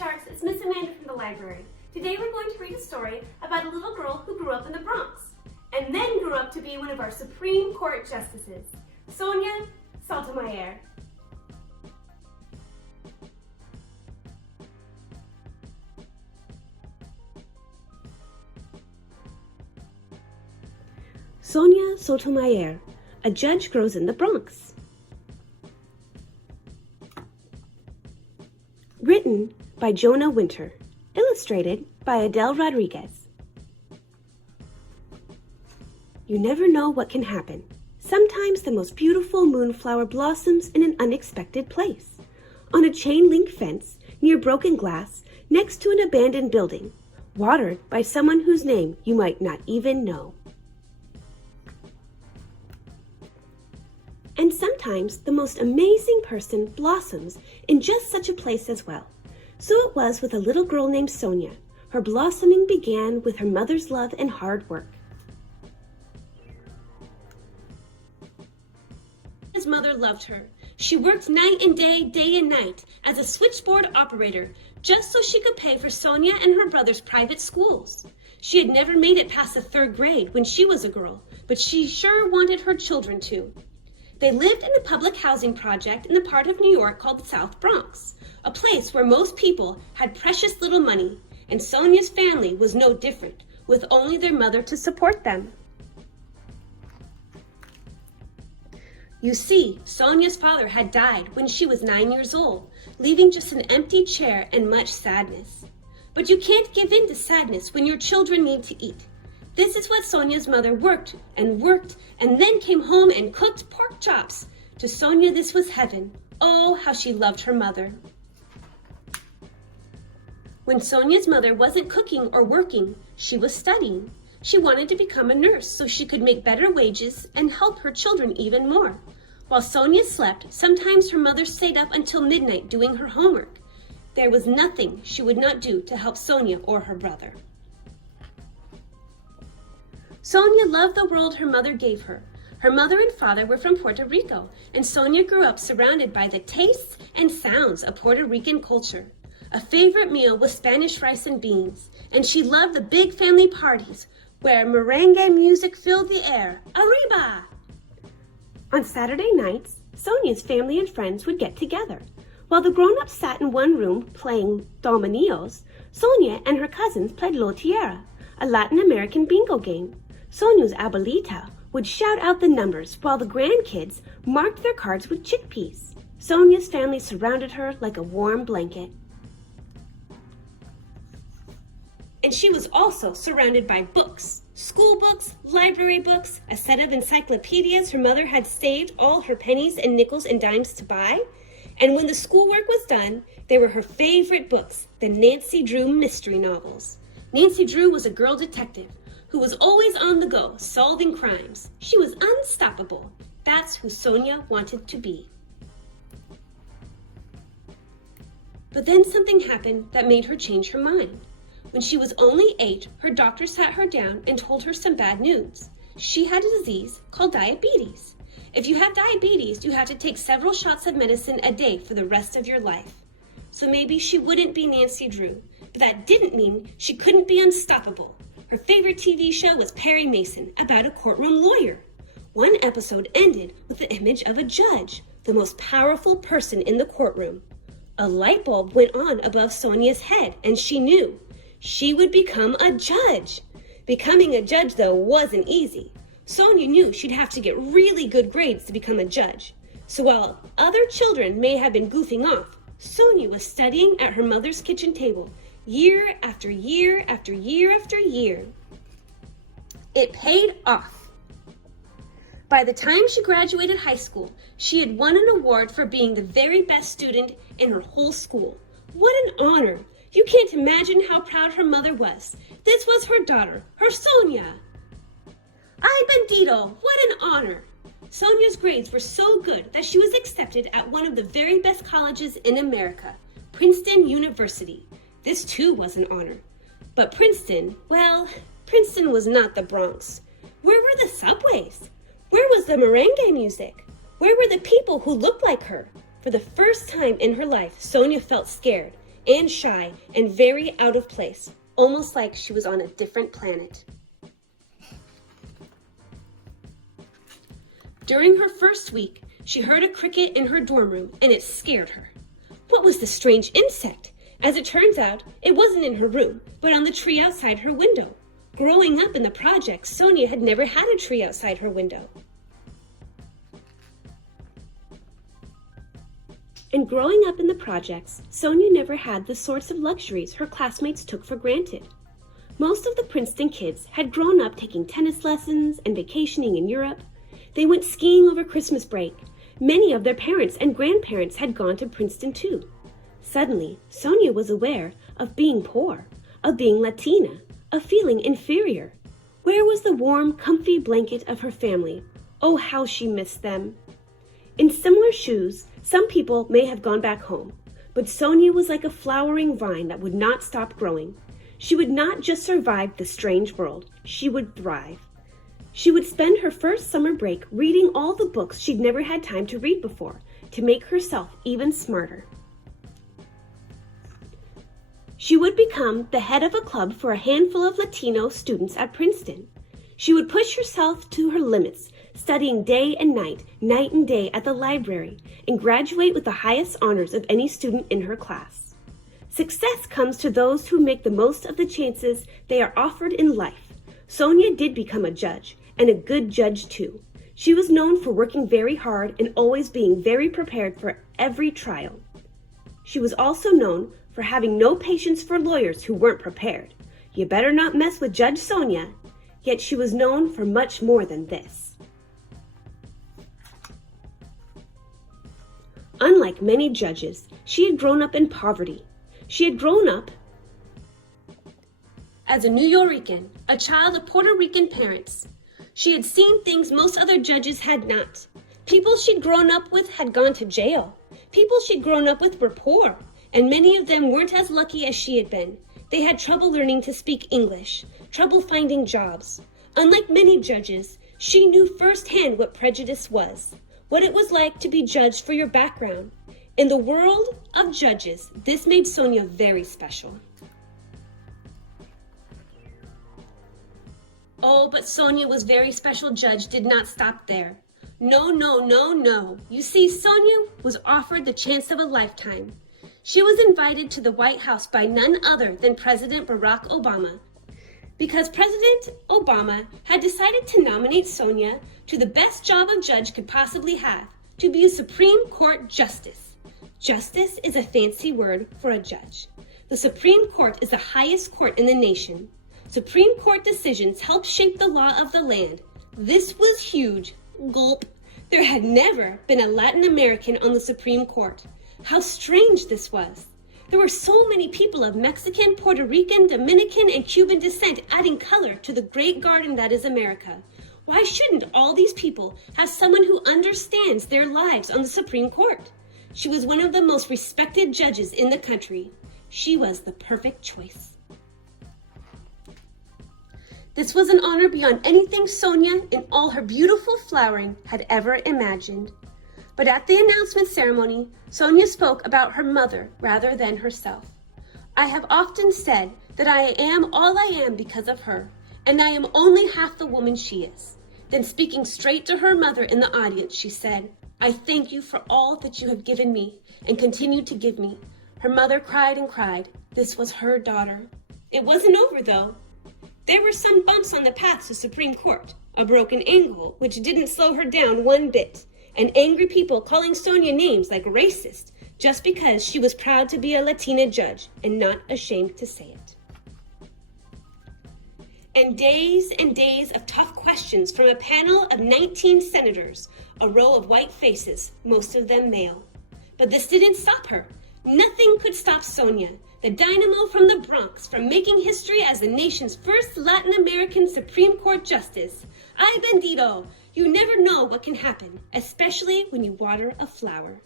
Sharks, it's Miss Amanda from the library. Today we're going to read a story about a little girl who grew up in the Bronx and then grew up to be one of our Supreme Court justices, Sonia Sotomayor. Sonia Sotomayor, a judge grows in the Bronx. Written by Jonah, illustrated by Edel Rodriguez. You never know what can happen. Sometimes the most beautiful moonflower blossoms in an unexpected place. On a chain-link fence, near broken glass, next to an abandoned building, watered by someone whose name you might not even know. And sometimes the most amazing person blossoms in just such a place as well. So it was with a little girl named Sonia. Her blossoming began with her mother's love and hard work. His mother loved her. She worked night and day and night, as a switchboard operator, just so she could pay for Sonia and her brother's private schools. She had never made it past the 3rd grade when she was a girl, but she sure wanted her children to. They lived in a public housing project in the part of New York called the South Bronx, a place where most people had precious little money, and Sonia's family was no different, with only their mother to support them. You see, Sonia's father had died when she was 9 years old, leaving just an empty chair and much sadness. But you can't give in to sadness when your children need to eat. This is what Sonia's mother worked, and then came home and cooked pork chops. To Sonia, this was heaven. Oh, how she loved her mother. When Sonia's mother wasn't cooking or working, she was studying. She wanted to become a nurse so she could make better wages and help her children even more. While Sonia slept, sometimes her mother stayed up until midnight doing her homework. There was nothing she would not do to help Sonia or her brother. Sonia loved the world her mother gave her. Her mother and father were from Puerto Rico, and Sonia grew up surrounded by the tastes and sounds of Puerto Rican culture. A favorite meal was Spanish rice and beans, and she loved the big family parties where merengue music filled the air. Arriba! On Saturday nights, Sonia's family and friends would get together. While the grown-ups sat in one room playing dominoes, Sonia and her cousins played Loteria, a Latin American bingo game. Sonia's abuelita would shout out the numbers while the grandkids marked their cards with chickpeas. Sonia's family surrounded her like a warm blanket. And she was also surrounded by books, school books, library books, a set of encyclopedias her mother had saved all her pennies and nickels and dimes to buy. And when the schoolwork was done, they were her favorite books, the Nancy Drew mystery novels. Nancy Drew was a girl detective who was always on the go, solving crimes. She was unstoppable. That's who Sonia wanted to be. But then something happened that made her change her mind. When she was only 8, her doctor sat her down and told her some bad news. She had a disease called diabetes. If you have diabetes, you have to take several shots of medicine a day for the rest of your life. So maybe she wouldn't be Nancy Drew, but that didn't mean she couldn't be unstoppable. Her favorite TV show was Perry Mason, about a courtroom lawyer. One episode ended with the image of a judge, the most powerful person in the courtroom. A light bulb went on above Sonia's head, and she knew she would become a judge. Becoming a judge, though, wasn't easy. Sonia knew she'd have to get really good grades to become a judge. So while other children may have been goofing off, Sonia was studying at her mother's kitchen table, year after year after year after year. It paid off. By the time she graduated high school, she had won an award for being the very best student in her whole school. What an honor! You can't imagine how proud her mother was. This was her daughter, her Sonia. Ay bendito, what an honor! Sonia's grades were so good that she was accepted at one of the very best colleges in America, Princeton University. This too was an honor. But Princeton was not the Bronx. Where were the subways? Where was the merengue music? Where were the people who looked like her? For the first time in her life, Sonia felt scared. and shy and very out of place, almost like she was on a different planet. During her first week, she heard a cricket in her dorm room and it scared her. What was the strange insect? As it turns out, it wasn't in her room, but on the tree outside her window. Growing up in the projects, Sonia had never had a tree outside her window. And growing up in the projects, Sonia never had the sorts of luxuries her classmates took for granted. Most of the Princeton kids had grown up taking tennis lessons and vacationing in Europe. They went skiing over Christmas break. Many of their parents and grandparents had gone to Princeton too. Suddenly, Sonia was aware of being poor, of being Latina, of feeling inferior. Where was the warm, comfy blanket of her family? Oh, how she missed them. In similar shoes, some people may have gone back home, but Sonia was like a flowering vine that would not stop growing. She would not just survive the strange world, she would thrive. She would spend her first summer break reading all the books she'd never had time to read before, to make herself even smarter. She would become the head of a club for a handful of Latino students at Princeton. She would push herself to her limits, studying day and night and day at the library, and graduate with the highest honors of any student in her class. Success comes to those who make the most of the chances they are offered in life. Sonia did become a judge, and a good judge too. She was known for working very hard and always being very prepared for every trial. She was also known for having no patience for lawyers who weren't prepared. You better not mess with Judge Sonia. Yet she was known for much more than this. Unlike many judges, she had grown up in poverty. She had grown up as a Nuyorican, a child of Puerto Rican parents. She had seen things most other judges had not. People she'd grown up with had gone to jail. People she'd grown up with were poor, and many of them weren't as lucky as she had been. They had trouble learning to speak English, trouble finding jobs. Unlike many judges, she knew firsthand what prejudice was, what it was like to be judged for your background. In the world of judges, this made Sonia very special. Oh, but Sonia was very special judge did not stop there. No. You see, Sonia was offered the chance of a lifetime. She was invited to the White House by none other than President Barack Obama, because President Obama had decided to nominate Sonia to the best job a judge could possibly have, to be a Supreme Court justice. Justice is a fancy word for a judge. The Supreme Court is the highest court in the nation. Supreme Court decisions help shape the law of the land. This was huge. Gulp. There had never been a Latin American on the Supreme Court. How strange this was. There were so many people of Mexican, Puerto Rican, Dominican, and Cuban descent adding color to the great garden that is America. Why shouldn't all these people have someone who understands their lives on the Supreme Court? She was one of the most respected judges in the country. She was the perfect choice. This was an honor beyond anything Sonia, in all her beautiful flowering, had ever imagined. But at the announcement ceremony, Sonia spoke about her mother rather than herself. I have often said that I am all I am because of her, and I am only half the woman she is. Then speaking straight to her mother in the audience, she said, I thank you for all that you have given me and continue to give me. Her mother cried and cried. This was her daughter. It wasn't over though. There were some bumps on the path to Supreme Court, a broken ankle which didn't slow her down one bit, and angry people calling Sonia names like racist just because she was proud to be a Latina judge and not ashamed to say it. And days of tough questions from a panel of 19 senators, a row of white faces, most of them male. But this didn't stop her. Nothing could stop Sonia, the dynamo from the Bronx, from making history as the nation's first Latin American Supreme Court justice. Ay bendito! You never know what can happen, especially when you water a flower.